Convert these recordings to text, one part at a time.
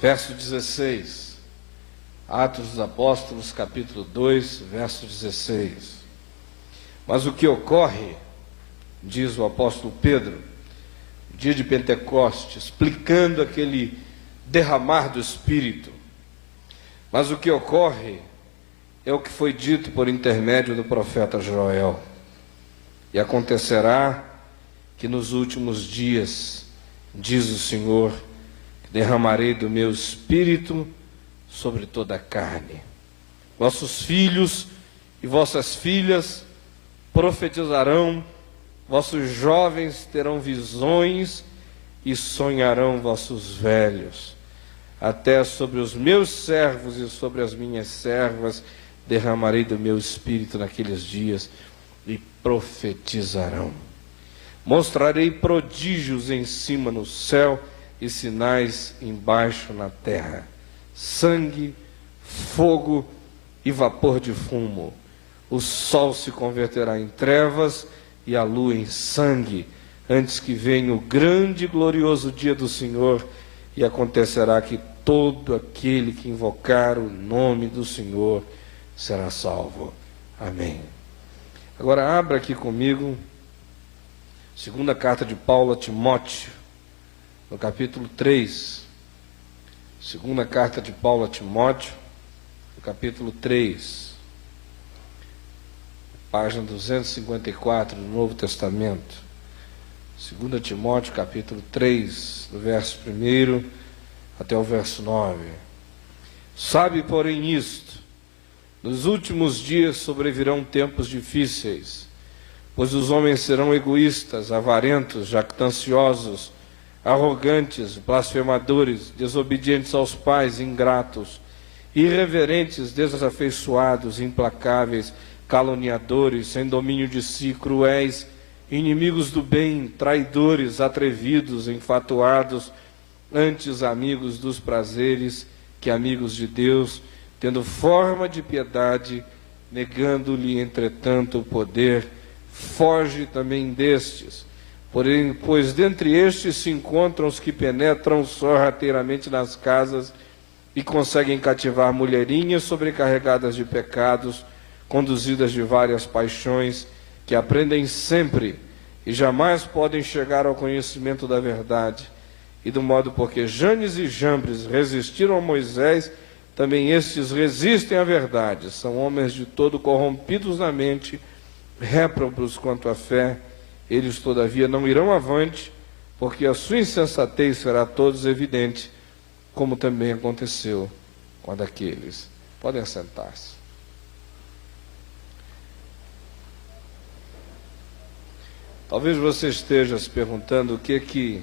Verso 16, Atos dos Apóstolos, capítulo 2, verso 16. Mas o que ocorre, diz o apóstolo Pedro, no dia de Pentecostes, explicando aquele derramar do Espírito, mas o que ocorre é o que foi dito por intermédio do profeta Joel. E acontecerá que nos últimos dias, diz o Senhor, derramarei do meu Espírito sobre toda a carne. Vossos filhos e vossas filhas profetizarão, vossos jovens terão visões e sonharão vossos velhos. Até sobre os meus servos e sobre as minhas servas derramarei do meu Espírito naqueles dias e profetizarão. Mostrarei prodígios em cima no céu e sinais embaixo na terra: sangue, fogo e vapor de fumo. O sol se converterá em trevas e a lua em sangue, antes que venha o grande e glorioso dia do Senhor, e acontecerá que todo aquele que invocar o nome do Senhor será salvo. Amém. Agora abra aqui comigo, segunda carta de Paulo a Timóteo, no capítulo 3. Segunda carta de Paulo a Timóteo, no capítulo 3. Página 254 do Novo Testamento. 2 Timóteo, capítulo 3, do verso 1 até o verso 9. Sabe, porém, isto: nos últimos dias sobrevirão tempos difíceis, pois os homens serão egoístas, avarentos, jactanciosos, arrogantes, blasfemadores, desobedientes aos pais, ingratos, irreverentes, desafeiçoados, implacáveis, caluniadores, sem domínio de si, cruéis, inimigos do bem, traidores, atrevidos, enfatuados, antes amigos dos prazeres que amigos de Deus, tendo forma de piedade, negando-lhe, entretanto, o poder. Foge também destes. Porém, pois dentre estes se encontram os que penetram sorrateiramente nas casas e conseguem cativar mulherinhas sobrecarregadas de pecados, conduzidas de várias paixões, que aprendem sempre e jamais podem chegar ao conhecimento da verdade. E do modo porque Janes e Jambres resistiram a Moisés, também estes resistem à verdade. São homens de todo corrompidos na mente, réprobos quanto à fé. Eles, todavia, não irão avante, porque a sua insensatez será a todos evidente, como também aconteceu com a daqueles. Podem sentar-se. Talvez você esteja se perguntando o que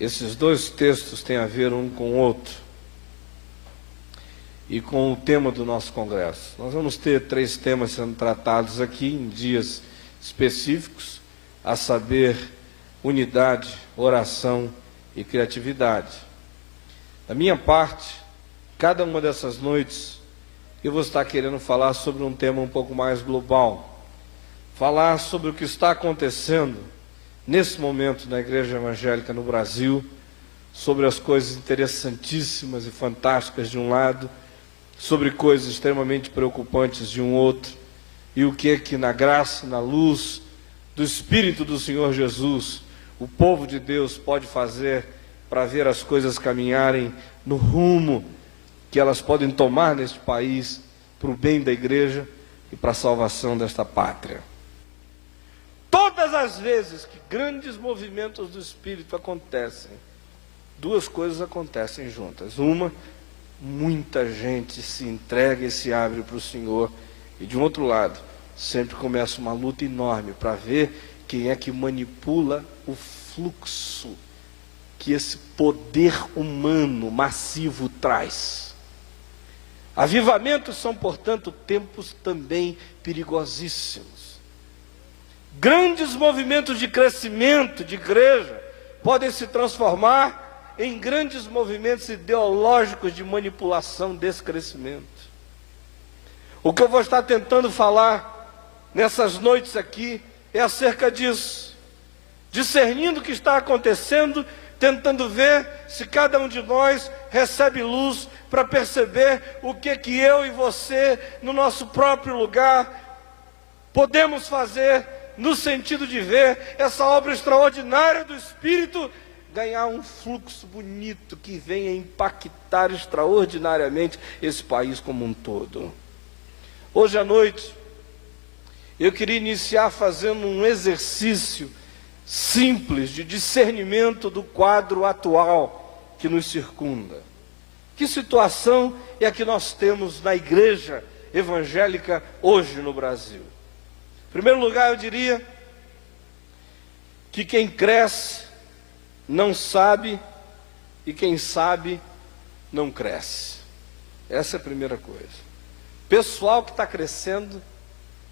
esses dois textos têm a ver um com o outro e com o tema do nosso congresso. Nós vamos ter 3 temas sendo tratados aqui em dias específicos, a saber, unidade, oração e criatividade. Da minha parte, cada uma dessas noites, eu vou estar querendo falar sobre um tema um pouco mais global, falar sobre o que está acontecendo nesse momento na Igreja Evangélica no Brasil, sobre as coisas interessantíssimas e fantásticas de um lado, sobre coisas extremamente preocupantes de um outro, e o que na graça, na luz do Espírito do Senhor Jesus, o povo de Deus pode fazer para ver as coisas caminharem no rumo que elas podem tomar neste país, para o bem da igreja e para a salvação desta pátria. Todas as vezes que grandes movimentos do Espírito acontecem, 2 coisas acontecem juntas. Uma, muita gente se entrega e se abre para o Senhor. E de um outro lado, sempre começa uma luta enorme para ver quem é que manipula o fluxo que esse poder humano massivo traz. Avivamentos são, portanto, tempos também perigosíssimos. Grandes movimentos de crescimento de igreja podem se transformar em grandes movimentos ideológicos de manipulação desse crescimento. O que eu vou estar tentando falar nessas noites aqui é acerca disso, discernindo o que está acontecendo, tentando ver se cada um de nós recebe luz para perceber o que eu e você, no nosso próprio lugar, podemos fazer no sentido de ver essa obra extraordinária do Espírito ganhar um fluxo bonito que venha impactar extraordinariamente esse país como um todo. Hoje à noite, eu queria iniciar fazendo um exercício simples de discernimento do quadro atual que nos circunda. Que situação é a que nós temos na igreja evangélica hoje no Brasil? Em primeiro lugar, eu diria que quem cresce não sabe e quem sabe não cresce. Essa é a primeira coisa. Pessoal que está crescendo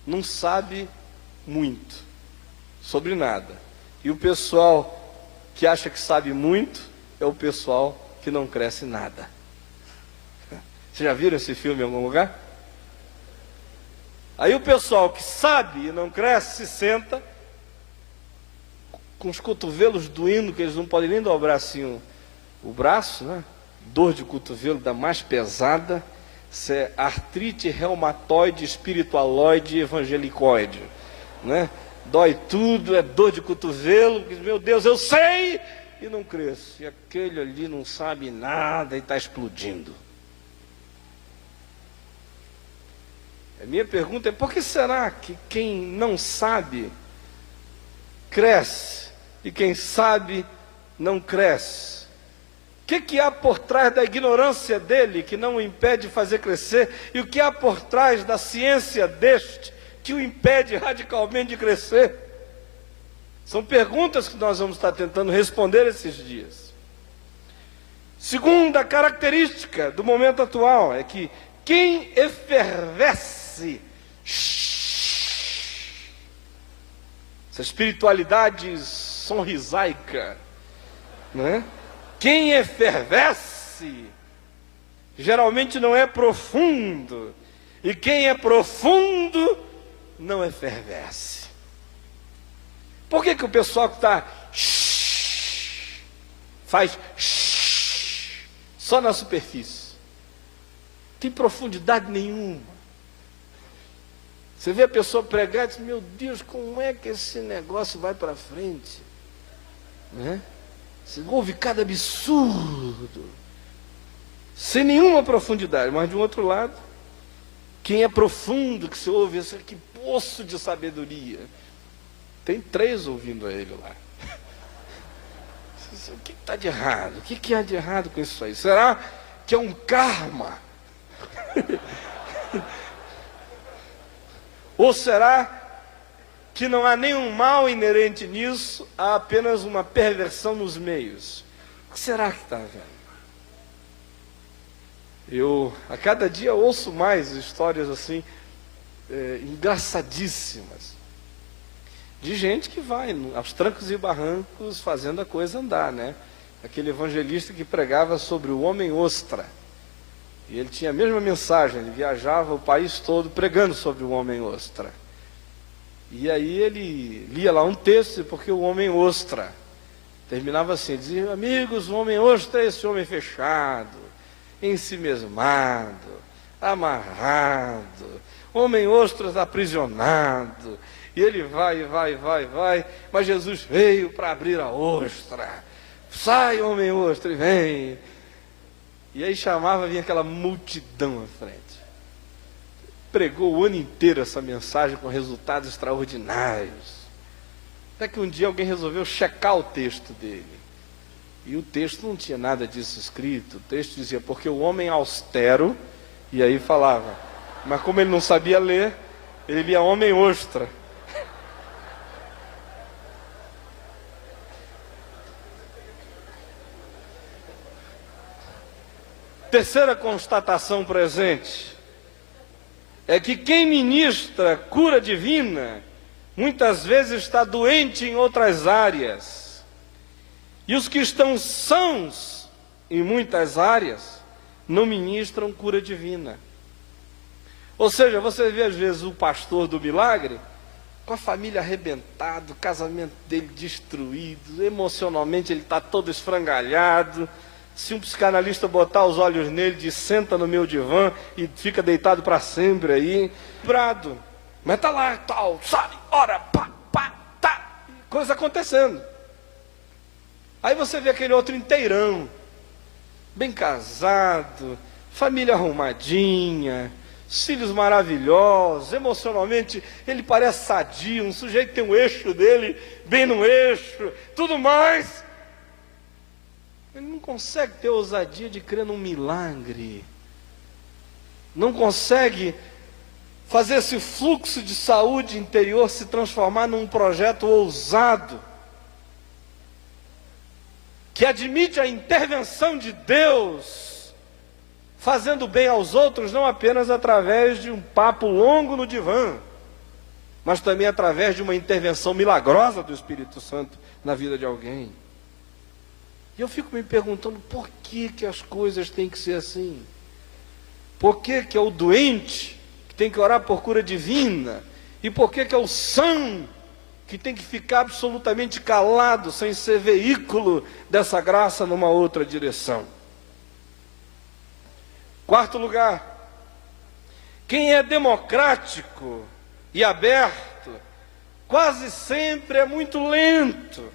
não sabe muito sobre nada. E o pessoal que acha que sabe muito é o pessoal que não cresce nada. Vocês já viram esse filme em algum lugar? Aí o pessoal que sabe e não cresce se senta com os cotovelos doendo, que eles não podem nem dobrar assim o braço, né? Dor de cotovelo da mais pesada. Isso é artrite reumatoide, espiritualoide e evangelicoide, né? Dói tudo, é dor de cotovelo, meu Deus, eu sei, e não cresce. E aquele ali não sabe nada e está explodindo. A minha pergunta é, por que será que quem não sabe, cresce, e quem sabe, não cresce? O que há por trás da ignorância dele, que não o impede de fazer crescer, e o que há por trás da ciência deste, que o impede radicalmente de crescer? São perguntas que nós vamos estar tentando responder esses dias. Segunda característica do momento atual é que quem efervesce, essa espiritualidade sonrisaica, né? Quem efervesce geralmente não é profundo, e quem é profundo não efervesce. Por que o pessoal que está faz só na superfície? Não tem profundidade nenhuma. Você vê a pessoa pregar e diz, meu Deus, como é que esse negócio vai para frente? Né? Você ouve cada absurdo, sem nenhuma profundidade. Mas de um outro lado, quem é profundo, que você ouve, esse que poço de sabedoria. Tem 3 ouvindo a ele lá. O que está de errado? O que há de errado com isso aí? Será que é um karma? Ou será que não há nenhum mal inerente nisso, há apenas uma perversão nos meios? O que será que está havendo? Eu, a cada dia, ouço mais histórias assim, engraçadíssimas, de gente que vai aos trancos e barrancos fazendo a coisa andar, né? Aquele evangelista que pregava sobre o homem ostra, e ele tinha a mesma mensagem, ele viajava o país todo pregando sobre o homem ostra. E aí ele lia lá um texto, porque o homem ostra terminava assim, dizia, amigos, o homem ostra é esse homem fechado, ensimesmado, amarrado, homem ostra aprisionado, e ele vai, mas Jesus veio para abrir a ostra, sai homem ostra e vem, e aí chamava, vinha aquela multidão à frente. Pregou o ano inteiro essa mensagem com resultados extraordinários. Até que um dia alguém resolveu checar o texto dele. E o texto não tinha nada disso escrito. O texto dizia, porque o homem austero, e aí falava. Mas como ele não sabia ler, ele lia homem ostra. Terceira constatação presente é que quem ministra cura divina, muitas vezes está doente em outras áreas. E os que estão sãos em muitas áreas, não ministram cura divina. Ou seja, você vê às vezes o pastor do milagre, com a família arrebentada, o casamento dele destruído, emocionalmente ele está todo esfrangalhado. Se um psicanalista botar os olhos nele, diz: senta no meu divã e fica deitado para sempre aí, brado. Mas está lá, tal, sabe, ora, pá, pá, tá, coisa acontecendo. Aí você vê aquele outro inteirão, bem casado, família arrumadinha, filhos maravilhosos, emocionalmente ele parece sadio, um sujeito que tem um eixo dele bem no eixo, tudo mais. Ele não consegue ter ousadia de crer num milagre, não consegue fazer esse fluxo de saúde interior se transformar num projeto ousado, que admite a intervenção de Deus, fazendo bem aos outros, não apenas através de um papo longo no divã, mas também através de uma intervenção milagrosa do Espírito Santo na vida de alguém. E eu fico me perguntando, por que as coisas têm que ser assim? Por que é o doente que tem que orar por cura divina? E por que é o são que tem que ficar absolutamente calado, sem ser veículo dessa graça numa outra direção? Quarto lugar, quem é democrático e aberto, quase sempre é muito lento.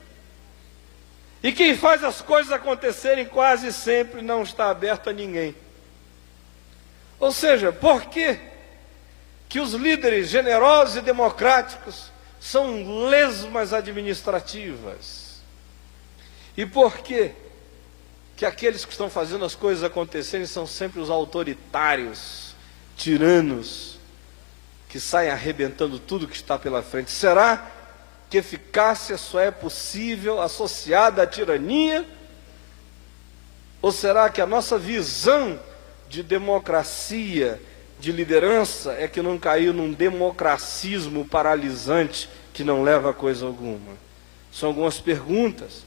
E quem faz as coisas acontecerem quase sempre não está aberto a ninguém. Ou seja, por que os líderes generosos e democráticos são lesmas administrativas? E por que aqueles que estão fazendo as coisas acontecerem são sempre os autoritários, tiranos, que saem arrebentando tudo que está pela frente? Será que eficácia só é possível associada à tirania? Ou será que a nossa visão de democracia, de liderança, é que não caiu num democracismo paralisante que não leva a coisa alguma? São algumas perguntas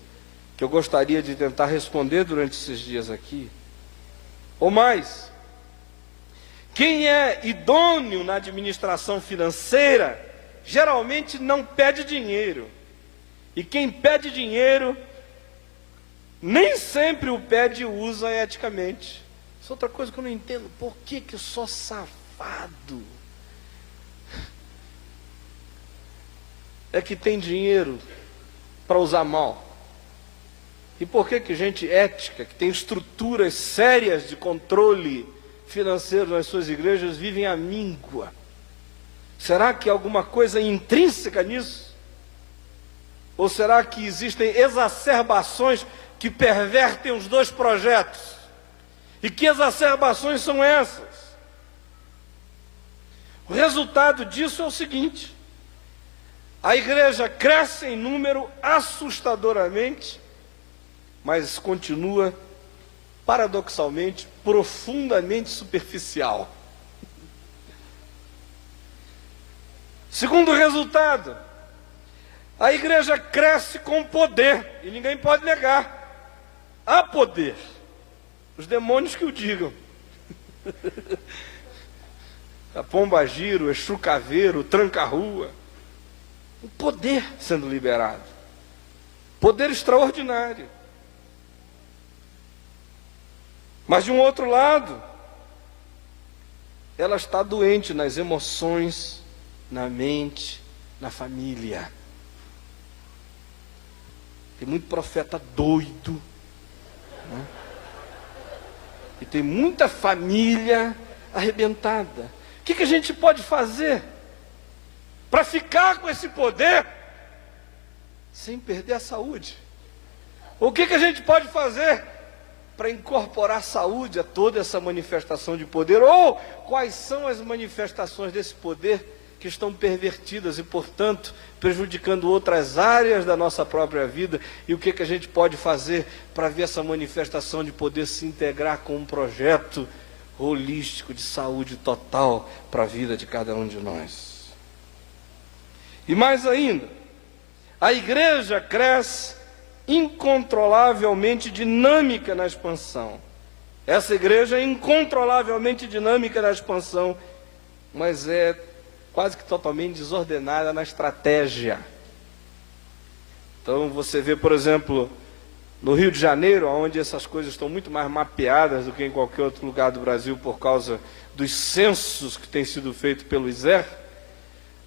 que eu gostaria de tentar responder durante esses dias aqui. Ou mais, quem é idôneo na administração financeira geralmente não pede dinheiro. E quem pede dinheiro nem sempre o pede e usa eticamente. Isso é outra coisa que eu não entendo. Por que eu sou safado é que tem dinheiro para usar mal? E por que gente ética, que tem estruturas sérias de controle financeiro nas suas igrejas, vivem à míngua? Será que há alguma coisa intrínseca nisso? Ou será que existem exacerbações que pervertem os dois projetos? E que exacerbações são essas? O resultado disso é o seguinte: a igreja cresce em número assustadoramente, mas continua, paradoxalmente, profundamente superficial. Segundo resultado, a igreja cresce com poder, e ninguém pode negar. Há poder, os demônios que o digam. A pomba-gira, o Exu caveiro, o tranca-rua. O poder sendo liberado. Poder extraordinário. Mas de um outro lado, ela está doente nas emoções, na mente, na família. Tem muito profeta doido, né? E tem muita família arrebentada. O que a gente pode fazer para ficar com esse poder sem perder a saúde? O que a gente pode fazer para incorporar saúde a toda essa manifestação de poder? Ou quais são as manifestações desse poder que estão pervertidas e, portanto, prejudicando outras áreas da nossa própria vida? E o que a gente pode fazer para ver essa manifestação de poder se integrar com um projeto holístico de saúde total para a vida de cada um de nós? E mais ainda, a igreja cresce incontrolavelmente dinâmica na expansão. Essa igreja é incontrolavelmente dinâmica na expansão, mas é quase que totalmente desordenada na estratégia. Então você vê, por exemplo, no Rio de Janeiro, onde essas coisas estão muito mais mapeadas do que em qualquer outro lugar do Brasil por causa dos censos que têm sido feitos pelo ISER,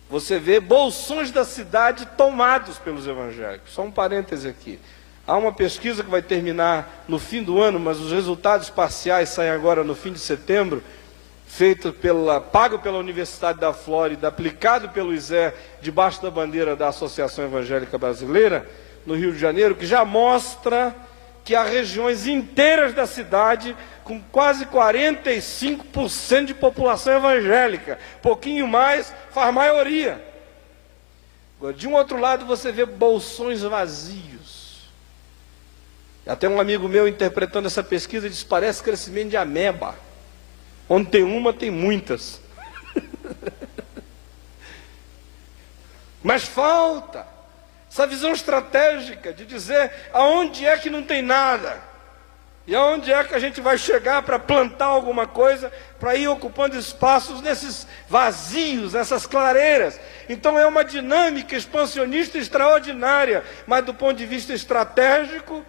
você vê bolsões da cidade tomados pelos evangélicos. Só um parêntese aqui. Há uma pesquisa que vai terminar no fim do ano, mas os resultados parciais saem agora no fim de setembro, pago pela Universidade da Flórida, aplicado pelo ISER, debaixo da bandeira da Associação Evangélica Brasileira, no Rio de Janeiro, que já mostra que há regiões inteiras da cidade com quase 45% de população evangélica. Pouquinho mais, faz maioria. Agora, de um outro lado, você vê bolsões vazios. Até um amigo meu, interpretando essa pesquisa, disse: parece crescimento de ameba. Onde tem uma, tem muitas. Mas falta essa visão estratégica de dizer aonde é que não tem nada. E aonde é que a gente vai chegar para plantar alguma coisa, para ir ocupando espaços nesses vazios, nessas clareiras. Então é uma dinâmica expansionista extraordinária, mas do ponto de vista estratégico,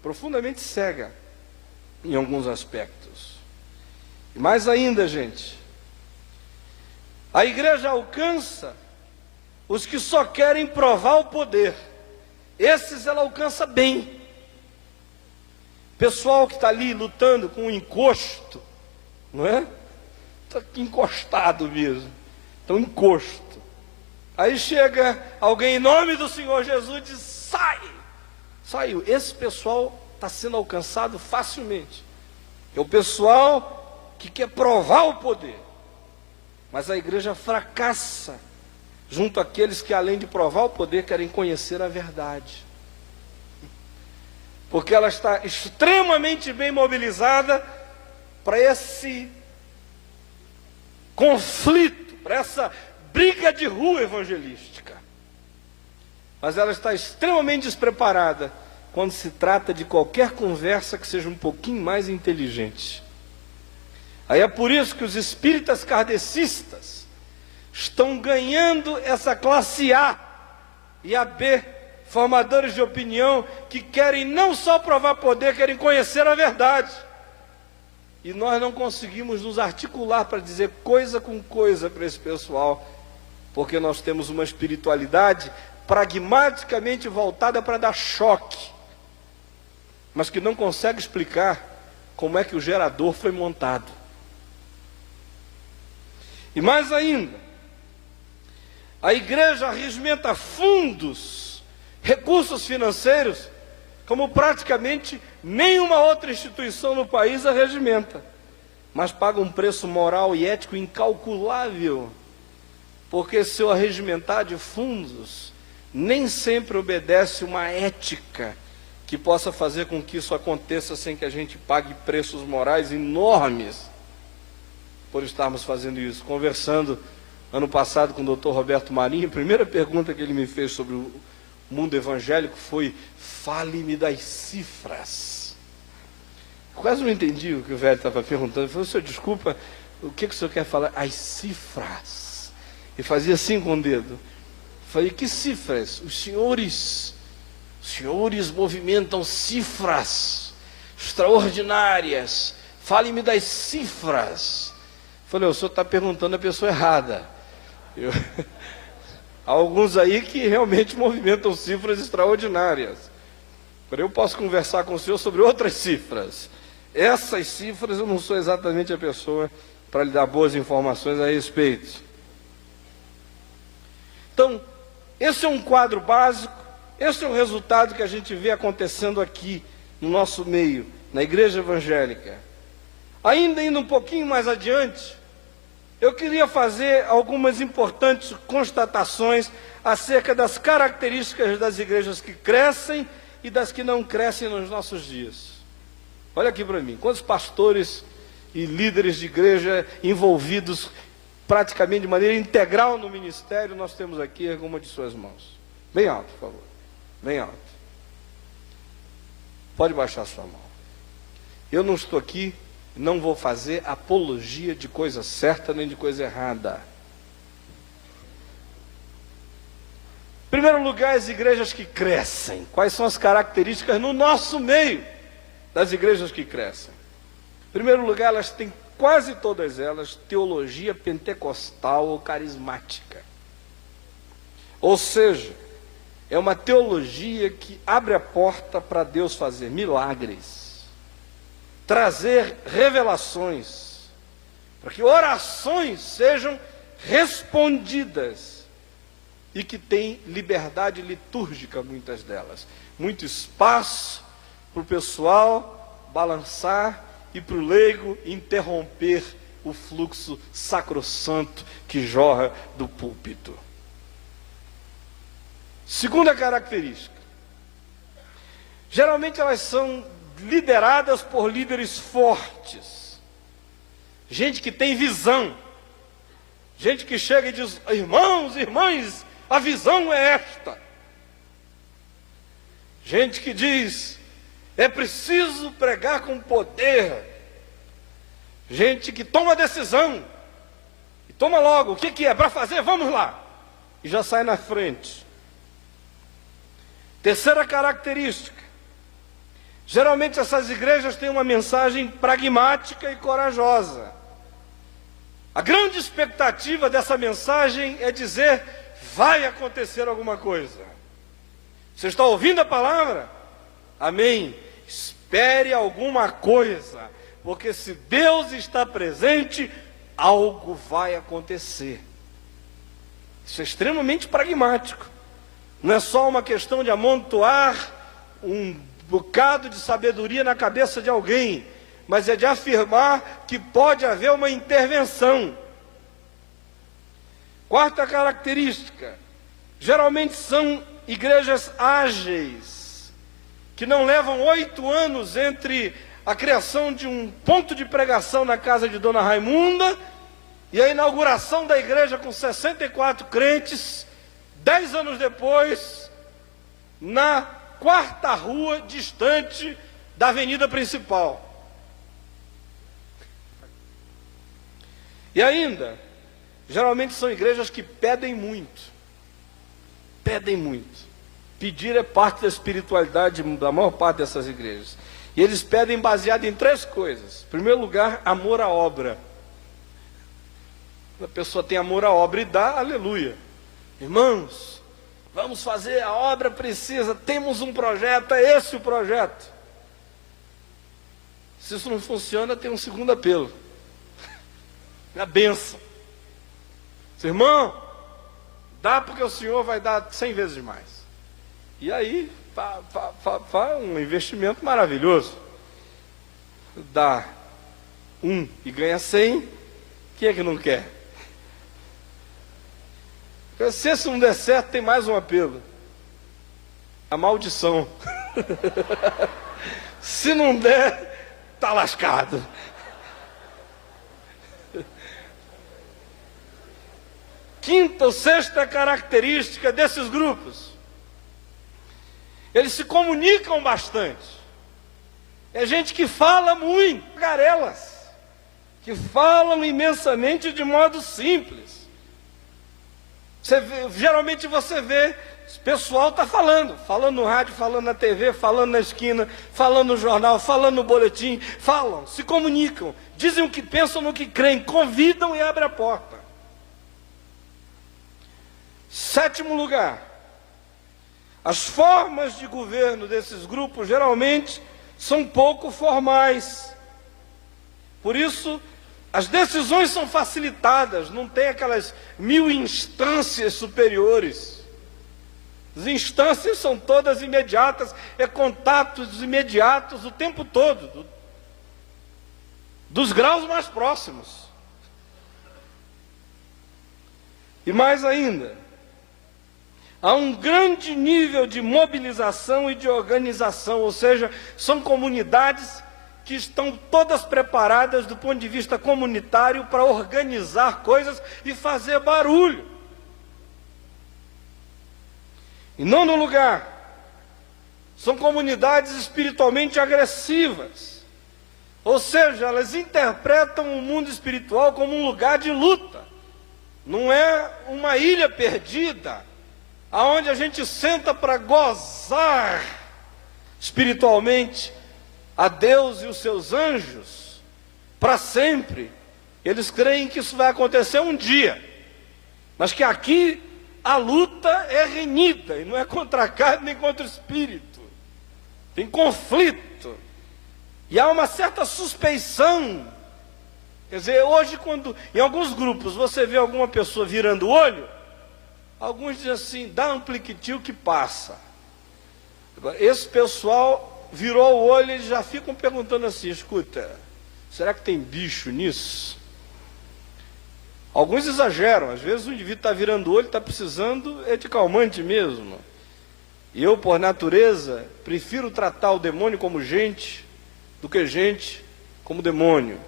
profundamente cega em alguns aspectos. E mais ainda, gente, a igreja alcança os que só querem provar o poder. Esses ela alcança bem. Pessoal que está ali lutando com um encosto, não é? Está encostado mesmo. Então, encosto. Aí chega alguém em nome do Senhor Jesus e diz: sai! Saiu. Esse pessoal está sendo alcançado facilmente. É o pessoal que quer provar o poder. Mas a igreja fracassa junto àqueles que, além de provar o poder, querem conhecer a verdade. Porque ela está extremamente bem mobilizada para esse conflito, para essa briga de rua evangelística. Mas ela está extremamente despreparada quando se trata de qualquer conversa que seja um pouquinho mais inteligente. Aí é por isso que os espíritas kardecistas estão ganhando essa classe A e a B, formadores de opinião que querem não só provar poder, querem conhecer a verdade. E nós não conseguimos nos articular para dizer coisa com coisa para esse pessoal, porque nós temos uma espiritualidade pragmaticamente voltada para dar choque, mas que não consegue explicar como é que o gerador foi montado. E mais ainda, a igreja arrismenta fundos, recursos financeiros, como praticamente nenhuma outra instituição no país arregimenta, mas paga um preço moral e ético incalculável, porque seu arregimentar de fundos nem sempre obedece uma ética que possa fazer com que isso aconteça sem que a gente pague preços morais enormes por estarmos fazendo isso. Conversando ano passado com o Dr. Roberto Marinho, a primeira pergunta que ele me fez sobre o mundo evangélico foi: fale-me das cifras. Quase não entendi o que o velho estava perguntando. Ele falou: senhor, desculpa, o que o senhor quer falar? As cifras. E fazia assim com o dedo. Eu falei: que cifras? Os senhores movimentam cifras extraordinárias. Fale-me das cifras. Eu falei: o senhor está perguntando a pessoa errada. Há alguns aí que realmente movimentam cifras extraordinárias. Porém, eu posso conversar com o senhor sobre outras cifras. Essas cifras eu não sou exatamente a pessoa para lhe dar boas informações a respeito. Então, esse é um quadro básico, esse é o resultado que a gente vê acontecendo aqui no nosso meio, na igreja evangélica. Ainda indo um pouquinho mais adiante, eu queria fazer algumas importantes constatações acerca das características das igrejas que crescem e das que não crescem nos nossos dias. Olha aqui para mim, quantos pastores e líderes de igreja envolvidos praticamente de maneira integral no ministério nós temos aqui em alguma de suas mãos? Bem alto, por favor. Bem alto. Pode baixar sua mão. Eu não estou aqui, não vou fazer apologia de coisa certa nem de coisa errada. Em primeiro lugar, as igrejas que crescem. Quais são as características no nosso meio das igrejas que crescem? Em primeiro lugar, elas têm, quase todas elas, teologia pentecostal ou carismática. Ou seja, é uma teologia que abre a porta para Deus fazer milagres, trazer revelações, para que orações sejam respondidas, e que tem liberdade litúrgica, muitas delas. Muito espaço para o pessoal balançar e para o leigo interromper o fluxo sacrossanto que jorra do púlpito. Segunda característica. Geralmente elas são lideradas por líderes fortes. Gente que tem visão. Gente que chega e diz: irmãos, irmãs, a visão é esta. Gente que diz: é preciso pregar com poder. Gente que toma decisão. E toma logo. O que é? Para fazer? Vamos lá. E já sai na frente. Terceira característica. Geralmente essas igrejas têm uma mensagem pragmática e corajosa. A grande expectativa dessa mensagem é dizer: vai acontecer alguma coisa. Você está ouvindo a palavra? Amém. Espere alguma coisa, porque se Deus está presente, algo vai acontecer. Isso é extremamente pragmático. Não é só uma questão de amontoar um bocado de sabedoria na cabeça de alguém, mas é de afirmar que pode haver uma intervenção. Quarta característica, geralmente são igrejas ágeis, que não levam 8 anos entre a criação de um ponto de pregação na casa de Dona Raimunda e a inauguração da igreja com 64 crentes, 10 anos depois, na 4ª rua distante da avenida principal. E ainda, geralmente são igrejas que pedem muito. Pedem muito. Pedir é parte da espiritualidade da maior parte dessas igrejas. E eles pedem baseado em 3 coisas. Em primeiro lugar, amor à obra. Quando a pessoa tem amor à obra e dá, aleluia. Irmãos, vamos fazer, a obra precisa, temos um projeto, é esse o projeto. Se isso não funciona, tem um segundo apelo. A bênção. Irmão, dá porque o Senhor vai dar 100 vezes mais. E aí, um investimento maravilhoso. Dá 1 e ganha 100, quem é que não quer? Se isso não der certo, tem mais um apelo. A maldição. Se não der, está lascado. Quinta ou sexta característica desses grupos: eles se comunicam bastante. É gente que fala muito, garelas, que falam imensamente de modo simples. Geralmente você vê, o pessoal está falando no rádio, falando na TV, falando na esquina, falando no jornal, falando no boletim, falam, se comunicam, dizem o que pensam, no que creem, convidam e abrem a porta. 7º lugar, as formas de governo desses grupos geralmente são pouco formais. Por isso, as decisões são facilitadas, não tem aquelas 1000 instâncias superiores. As instâncias são todas imediatas, é contatos imediatos o tempo todo, dos graus mais próximos. E mais ainda, há um grande nível de mobilização e de organização, ou seja, são comunidades que estão todas preparadas do ponto de vista comunitário para organizar coisas e fazer barulho. Em 9º lugar, são comunidades espiritualmente agressivas, ou seja, elas interpretam o mundo espiritual como um lugar de luta, não é uma ilha perdida, aonde a gente senta para gozar espiritualmente a Deus e os seus anjos para sempre. Eles creem que isso vai acontecer um dia, mas que aqui a luta é renhida, e não é contra a carne nem contra o espírito. Tem conflito, e há uma certa suspeição. Quer dizer, hoje, quando em alguns grupos você vê alguma pessoa virando o olho, alguns dizem assim, dá um pliquitinho que passa. Agora, esse pessoal virou o olho e eles já ficam perguntando assim, escuta, será que tem bicho nisso? Alguns exageram, às vezes o indivíduo está virando o olho, está precisando de calmante mesmo. E eu, por natureza, prefiro tratar o demônio como gente, do que gente como demônio.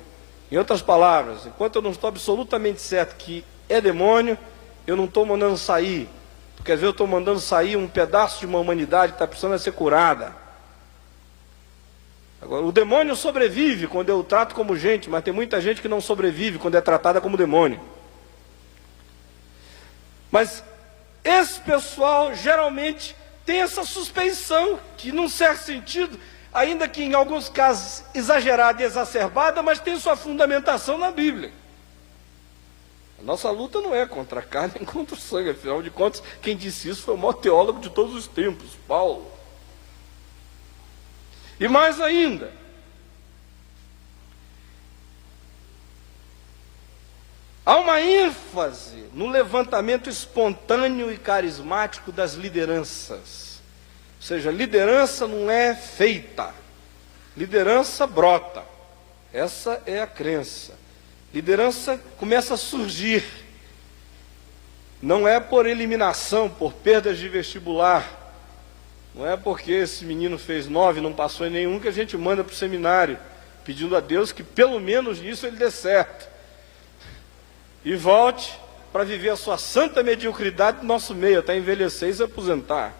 Em outras palavras, enquanto eu não estou absolutamente certo que é demônio, eu não estou mandando sair, porque às vezes eu estou mandando sair um pedaço de uma humanidade que está precisando ser curada. Agora, o demônio sobrevive quando eu o trato como gente, mas tem muita gente que não sobrevive quando é tratada como demônio. Mas esse pessoal geralmente tem essa suspeição, que num certo sentido, ainda que em alguns casos exagerada e exacerbada, mas tem sua fundamentação na Bíblia. A nossa luta não é contra a carne nem contra o sangue, afinal de contas, quem disse isso foi o maior teólogo de todos os tempos, Paulo. E mais ainda, há uma ênfase no levantamento espontâneo e carismático das lideranças. Ou seja, liderança não é feita, liderança brota. Essa é a crença. Liderança começa a surgir. Não é por eliminação, por perdas de vestibular. Não é porque esse menino fez 9 e não passou em nenhum que a gente manda para o seminário, pedindo a Deus que pelo menos nisso ele dê certo. E volte para viver a sua santa mediocridade no nosso meio, até envelhecer e se aposentar.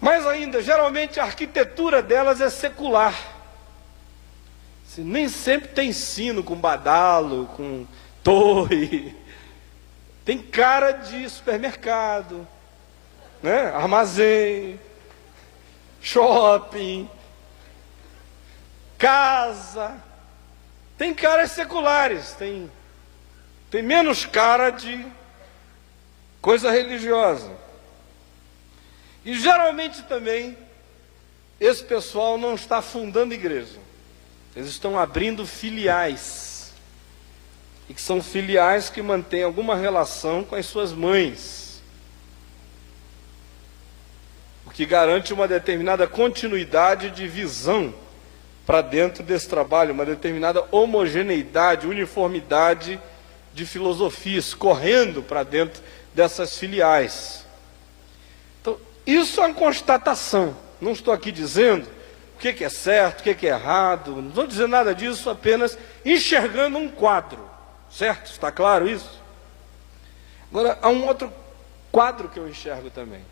Mas ainda, geralmente a arquitetura delas é secular. Nem sempre tem sino com badalo, com torre. Tem cara de supermercado, né? Armazém, shopping, casa. Tem caras seculares, tem menos cara de coisa religiosa. E geralmente também esse pessoal não está fundando igreja. Eles estão abrindo filiais. E que são filiais que mantêm alguma relação com as suas mães. O que garante uma determinada continuidade de visão para dentro desse trabalho, uma determinada homogeneidade, uniformidade de filosofias, correndo para dentro dessas filiais. Então, isso é uma constatação. Não estou aqui dizendo o que é certo, o que é errado, não estou dizendo nada disso, apenas enxergando um quadro, certo? Está claro isso? Agora, há um outro quadro que eu enxergo também.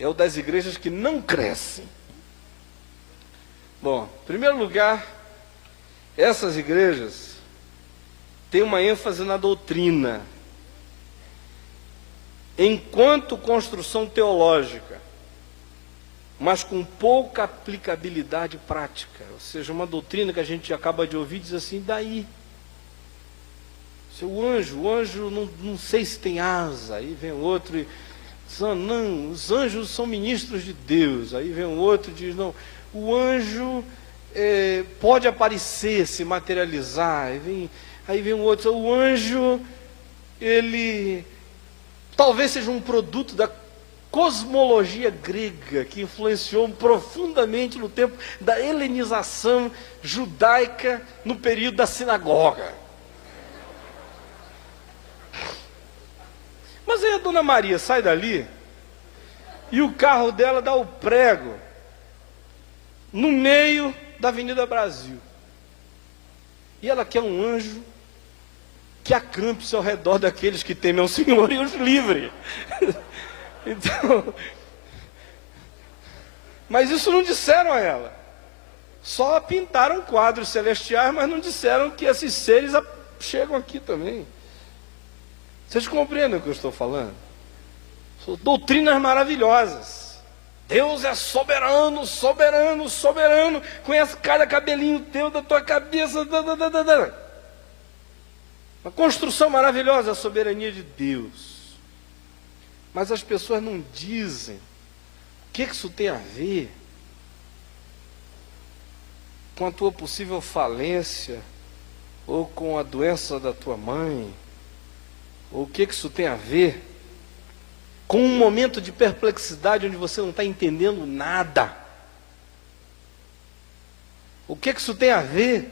É o das igrejas que não crescem. Bom, em primeiro lugar, essas igrejas têm uma ênfase na doutrina, enquanto construção teológica, mas com pouca aplicabilidade prática. Ou seja, uma doutrina que a gente acaba de ouvir diz assim, daí? O anjo não sei se tem asa. Aí vem outro e diz, não, os anjos são ministros de Deus. Aí vem outro e diz, não, o anjo pode aparecer, se materializar. Aí vem outro, o anjo, ele talvez seja um produto da cosmologia grega, que influenciou profundamente no tempo da helenização judaica, no período da sinagoga. Mas aí a dona Maria sai dali, e o carro dela dá o prego, no meio da Avenida Brasil. E ela quer um anjo que acampe-se ao redor daqueles que temem ao Senhor e os livre. Então, mas isso não disseram a ela. Só pintaram quadros celestiais, mas não disseram que esses seres chegam aqui também. Vocês compreendem o que eu estou falando? São doutrinas maravilhosas. Deus é soberano, soberano, soberano, conhece cada cabelinho teu da tua cabeça. Uma construção maravilhosa, a soberania de Deus. Mas as pessoas não dizem o que isso tem a ver com a tua possível falência, ou com a doença da tua mãe, ou o que isso tem a ver com um momento de perplexidade onde você não está entendendo nada. O que isso tem a ver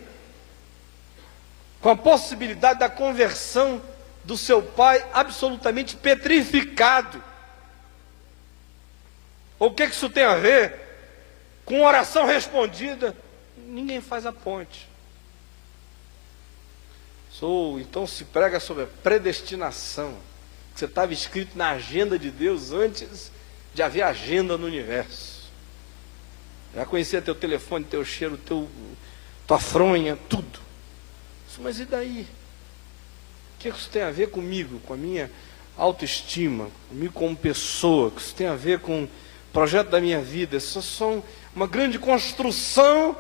com a possibilidade da conversão do seu pai absolutamente petrificado? O que isso tem a ver com oração respondida? Ninguém faz a ponte. Então se prega sobre a predestinação. Você estava escrito na agenda de Deus antes de haver agenda no universo. Já conhecia teu telefone, teu cheiro, tua fronha, tudo. Mas e daí? O que isso tem a ver comigo, com a minha autoestima, comigo como pessoa? O que isso tem a ver com o projeto da minha vida? Isso é só uma grande construção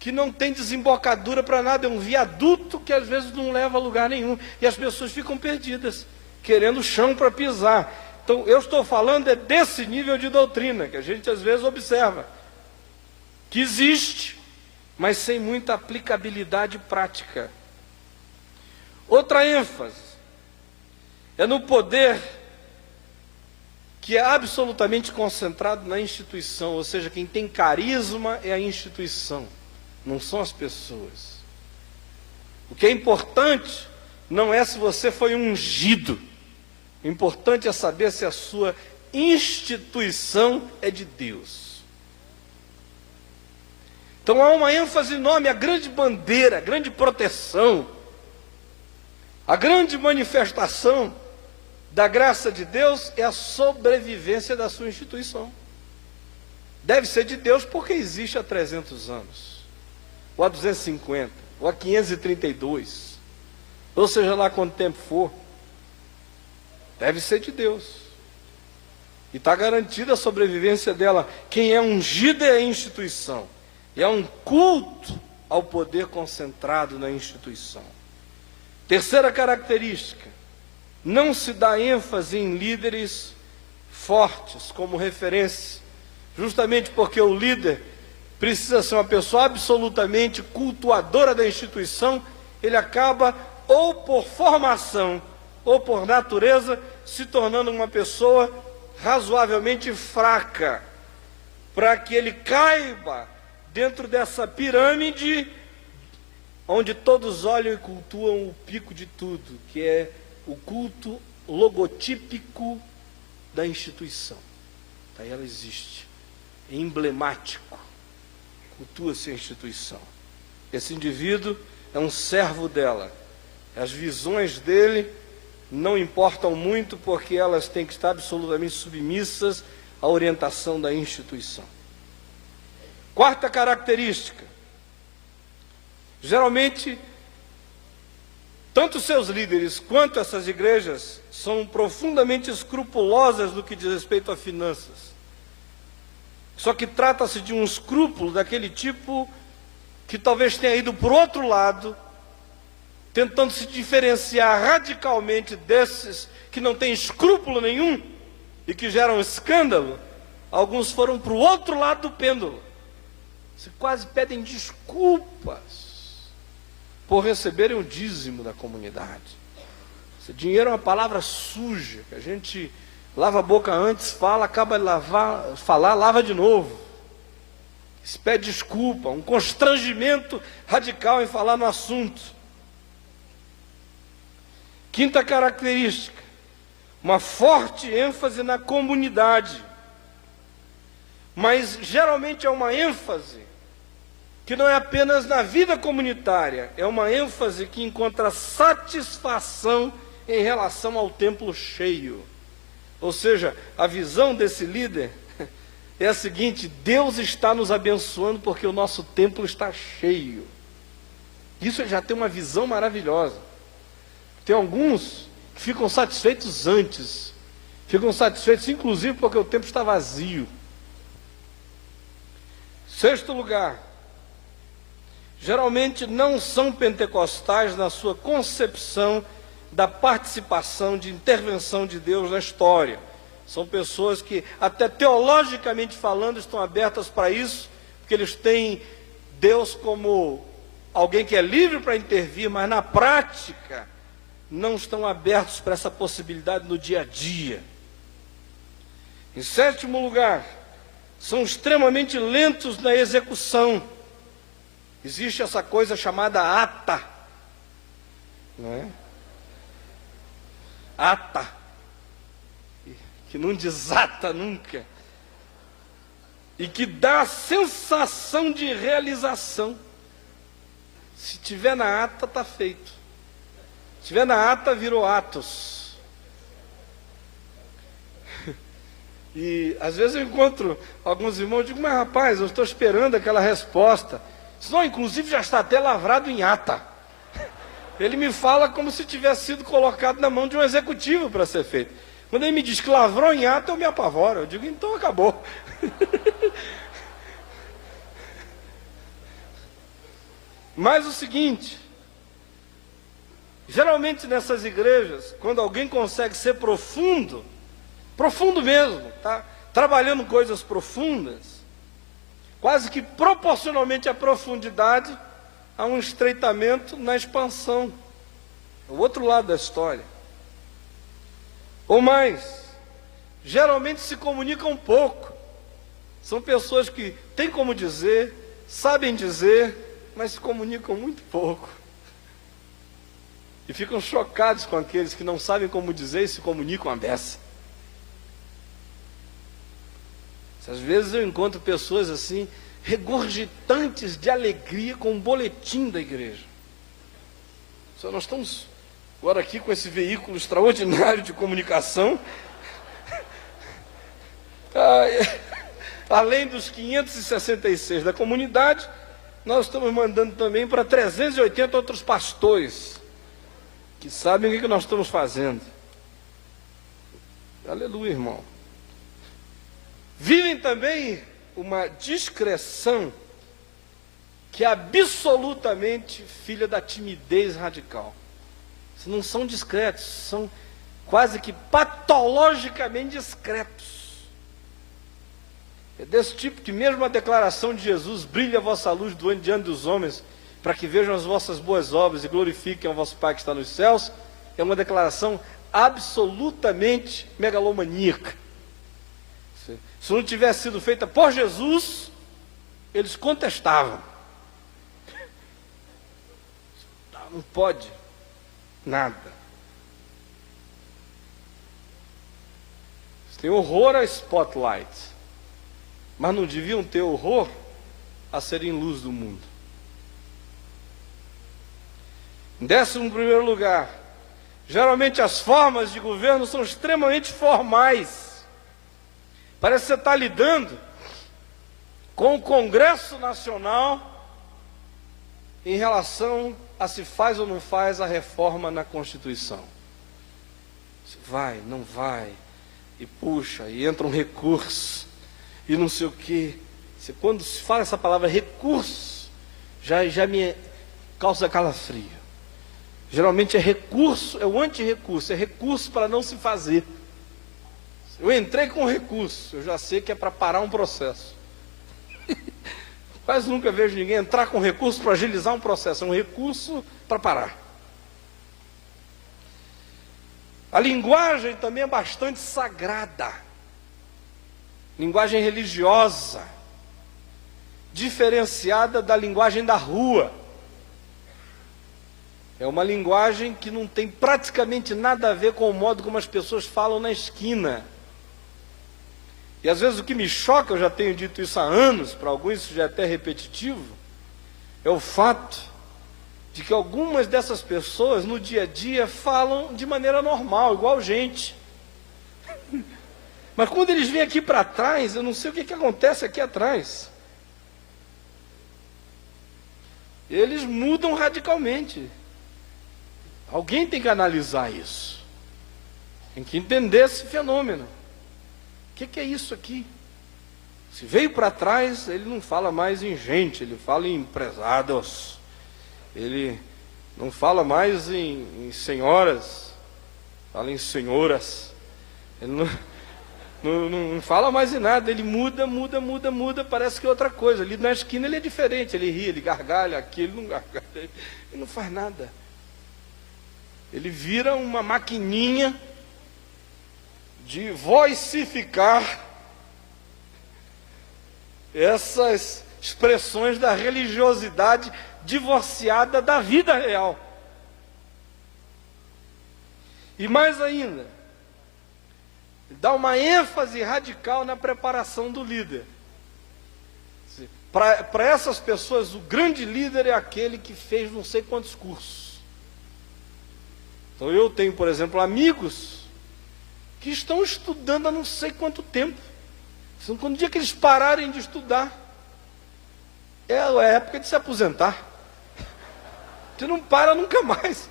que não tem desembocadura para nada. É um viaduto que às vezes não leva a lugar nenhum. E as pessoas ficam perdidas, querendo chão para pisar. Então eu estou falando desse nível de doutrina, que a gente às vezes observa, que existe, mas sem muita aplicabilidade prática. Outra ênfase é no poder que é absolutamente concentrado na instituição, ou seja, quem tem carisma é a instituição, não são as pessoas. O que é importante não é se você foi ungido, o importante é saber se a sua instituição é de Deus. Então há uma ênfase enorme, a grande bandeira, a grande proteção, a grande manifestação da graça de Deus é a sobrevivência da sua instituição. Deve ser de Deus porque existe há 300 anos, ou há 250, ou há 532, ou seja lá quanto tempo for, deve ser de Deus. E está garantida a sobrevivência dela. Quem é ungido é a instituição. E é um culto ao poder concentrado na instituição. Terceira característica, não se dá ênfase em líderes fortes como referência, justamente porque o líder precisa ser uma pessoa absolutamente cultuadora da instituição. Ele acaba, ou por formação, ou por natureza, se tornando uma pessoa razoavelmente fraca, para que ele caiba dentro dessa pirâmide, onde todos olham e cultuam o pico de tudo, que é o culto logotípico da instituição. Daí ela existe, é emblemático, cultua-se a instituição. Esse indivíduo é um servo dela, as visões dele não importam muito, porque elas têm que estar absolutamente submissas à orientação da instituição. Quarta característica, geralmente, tanto seus líderes quanto essas igrejas são profundamente escrupulosas no que diz respeito a finanças. Só que trata-se de um escrúpulo daquele tipo que talvez tenha ido por outro lado, tentando se diferenciar radicalmente desses que não têm escrúpulo nenhum e que geram escândalo. Alguns foram para o outro lado do pêndulo. Se quase pedem desculpas por receberem o dízimo da comunidade. Esse dinheiro é uma palavra suja, que a gente lava a boca antes, fala, acaba de falar, lava de novo. Se pede desculpa, um constrangimento radical em falar no assunto. Quinta característica, uma forte ênfase na comunidade, mas geralmente é uma ênfase que não é apenas na vida comunitária, é uma ênfase que encontra satisfação em relação ao templo cheio. Ou seja, a visão desse líder é a seguinte: Deus está nos abençoando porque o nosso templo está cheio. Isso já tem uma visão maravilhosa. Tem alguns que ficam satisfeitos antes. Ficam satisfeitos, inclusive, porque o templo está vazio. Sexto lugar, geralmente não são pentecostais na sua concepção da participação, de intervenção de Deus na história. São pessoas que, até teologicamente falando, estão abertas para isso, porque eles têm Deus como alguém que é livre para intervir, mas na prática não estão abertos para essa possibilidade no dia a dia. Em sétimo lugar, são extremamente lentos na execução. Existe essa coisa chamada ata, não é? Ata, que não desata nunca, e que dá a sensação de realização. Se tiver na ata, está feito. Se tiver na ata, virou atos. E às vezes eu encontro alguns irmãos e digo, mas rapaz, eu estou esperando aquela resposta. Senão, inclusive, já está até lavrado em ata. Ele me fala como se tivesse sido colocado na mão de um executivo para ser feito. Quando ele me diz que lavrou em ata, eu me apavoro. Eu digo, então acabou. Mas o seguinte, geralmente nessas igrejas, quando alguém consegue ser profundo, profundo mesmo, tá? Trabalhando coisas profundas, quase que proporcionalmente à profundidade, há um estreitamento na expansão. É o outro lado da história. Ou mais, geralmente se comunicam pouco. São pessoas que têm como dizer, sabem dizer, mas se comunicam muito pouco. E ficam chocados com aqueles que não sabem como dizer e se comunicam à beça. Às vezes eu encontro pessoas assim, regurgitantes de alegria com o boletim da igreja. Só nós estamos agora aqui com esse veículo extraordinário de comunicação. Além dos 566 da comunidade, nós estamos mandando também para 380 outros pastores, que sabem o que nós estamos fazendo. Aleluia, irmão. Vivem também uma discreção que é absolutamente filha da timidez radical. Eles não são discretos, são quase que patologicamente discretos. É desse tipo que mesmo a declaração de Jesus, brilha a vossa luz diante dos homens, para que vejam as vossas boas obras e glorifiquem ao vosso Pai que está nos céus, é uma declaração absolutamente megalomaníaca. Se não tivesse sido feita por Jesus, eles contestavam. Não pode nada. Eles têm horror a spotlight, mas não deviam ter horror a serem luz do mundo. Em 11º lugar, geralmente as formas de governo são extremamente formais. Parece que você está lidando com o Congresso Nacional em relação a se faz ou não faz a reforma na Constituição. Se vai, não vai, e puxa, e entra um recurso, e não sei o quê. Quando se fala essa palavra recurso, já me causa calafrio. Geralmente é recurso, é o anti-recurso, é recurso para não se fazer. Eu entrei com recurso, eu já sei que é para parar um processo. Quase nunca vejo ninguém entrar com recurso para agilizar um processo, é um recurso para parar. A linguagem também é bastante sagrada, linguagem religiosa, diferenciada da linguagem da rua. É uma linguagem que não tem praticamente nada a ver com o modo como as pessoas falam na esquina. E às vezes o que me choca, eu já tenho dito isso há anos, para alguns isso já é até repetitivo, é o fato de que algumas dessas pessoas no dia a dia falam de maneira normal, igual gente. Mas quando eles vêm aqui para trás, eu não sei o que acontece aqui atrás. Eles mudam radicalmente. Alguém tem que analisar isso. Tem que entender esse fenômeno. O que é isso aqui? Se veio para trás, ele não fala mais em gente, ele fala em empresários. Ele não fala mais em senhoras, fala em senhoras. Ele não fala mais em nada, ele muda, parece que é outra coisa. Ali na esquina ele é diferente, ele ri, ele gargalha, aqui ele não gargalha, ele não faz nada. Ele vira uma maquininha de voicificar essas expressões da religiosidade divorciada da vida real. E mais ainda, dá uma ênfase radical na preparação do líder. Para essas pessoas, o grande líder é aquele que fez não sei quantos cursos. Então eu tenho, por exemplo, amigos que estão estudando há não sei quanto tempo. Quando o dia que eles pararem de estudar, é a época de se aposentar. Você não para nunca mais.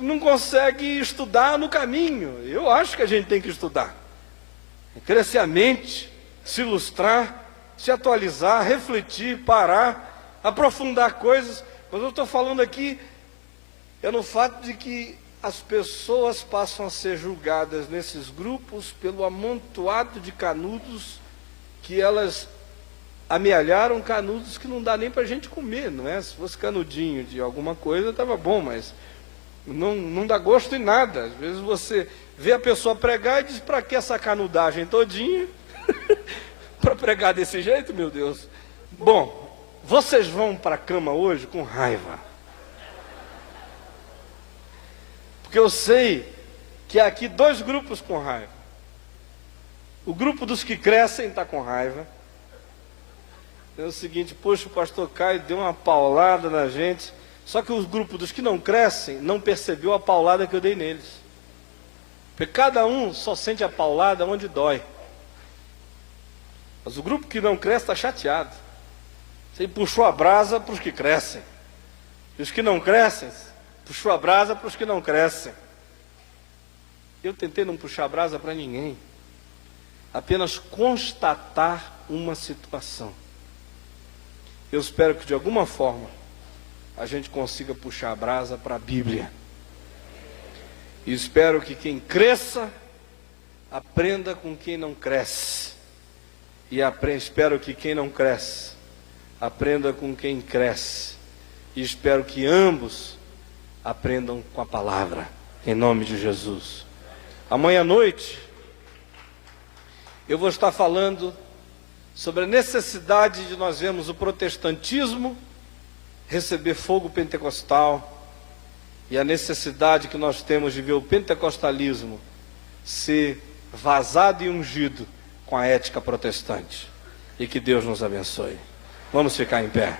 Não consegue estudar no caminho. Eu acho que a gente tem que estudar. Crescer a mente, se ilustrar, se atualizar, refletir, parar, aprofundar coisas. Mas eu estou falando aqui no fato de que as pessoas passam a ser julgadas nesses grupos pelo amontoado de canudos que elas amealharam, canudos que não dá nem para a gente comer, não é? Se fosse canudinho de alguma coisa, estava bom, mas não dá gosto em nada. Às vezes você vê a pessoa pregar e diz, para que essa canudagem todinha? Para pregar desse jeito, meu Deus. Bom, vocês vão para a cama hoje com raiva. Porque eu sei que há aqui dois grupos com raiva. O grupo dos que crescem está com raiva. É o seguinte, poxa, o pastor Caio deu uma paulada na gente. Só que o grupo dos que não crescem não percebeu a paulada que eu dei neles. Porque cada um só sente a paulada onde dói. Mas o grupo que não cresce está chateado. Você puxou a brasa para os que crescem. E os que não crescem, puxou a brasa para os que não crescem. Eu tentei não puxar a brasa para ninguém. Apenas constatar uma situação. Eu espero que de alguma forma a gente consiga puxar a brasa para a Bíblia. E espero que quem cresça aprenda com quem não cresce. E espero que quem não cresce aprenda com quem cresce. E espero que ambos aprendam com a palavra, em nome de Jesus. Amanhã à noite eu vou estar falando sobre a necessidade de nós vermos o protestantismo receber fogo pentecostal e a necessidade que nós temos de ver o pentecostalismo ser vazado e ungido com a ética protestante. E que Deus nos abençoe. Vamos ficar em pé.